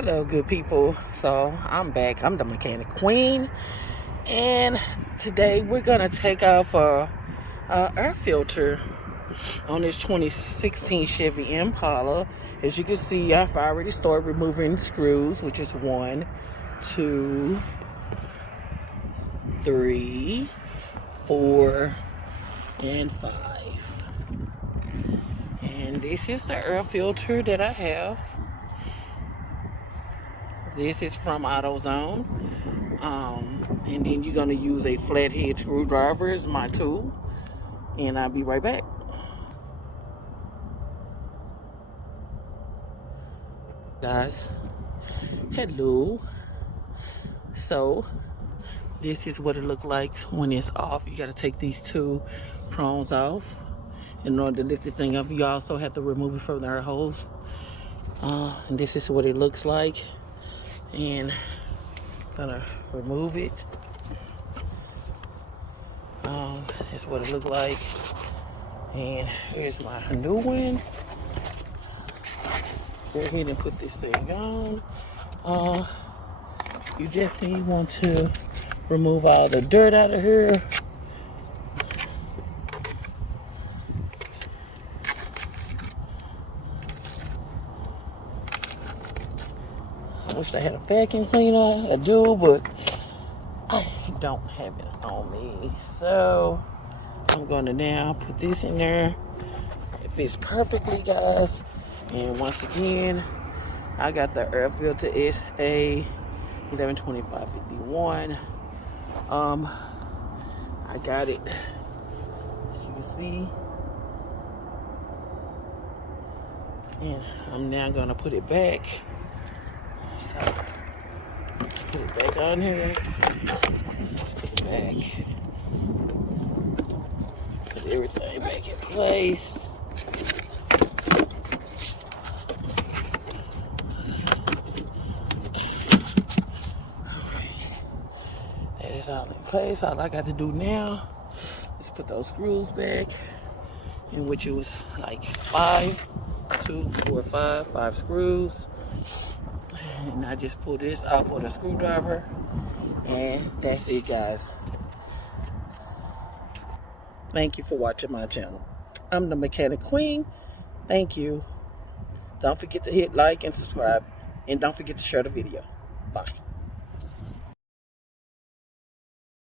Hello, good people. So I'm back. I'm the mechanic queen, and today we're gonna take off a air filter on this 2016 Chevy Impala. As you can see, I've already started removing screws, which is 1, 2, 3, 4, and 5. And this is the air filter that I have. This is from AutoZone. And then you're gonna use a flathead screwdriver as my tool. And I'll be right back. Guys, hello. So this is what it looked like when it's off. You gotta take these 2 prongs off in order to lift this thing up. You also have to remove it from the air hose. And this is what it looks like. And gonna remove it. That's what it looked like. And here's my new one. Go ahead and put this thing on. You definitely want to remove all the dirt out of here. I wish I had a vacuum cleaner. I do, but I don't have it on me. So I'm gonna now put this in there. It fits perfectly, guys. And once again, I got the air filter SA 112551. I got it, as you can see. And I'm now gonna put it back. So put it back on here. Put it back. Put everything back in place. That is all in place. All I got to do now is put those screws back, in which it was like 5, 2, 4, 5 screws. And I just pull this off with a screwdriver, and that's it, guys. Thank you for watching my channel. I'm the Mechanic Queen. Thank you. Don't forget to hit like and subscribe, and don't forget to share the video. Bye.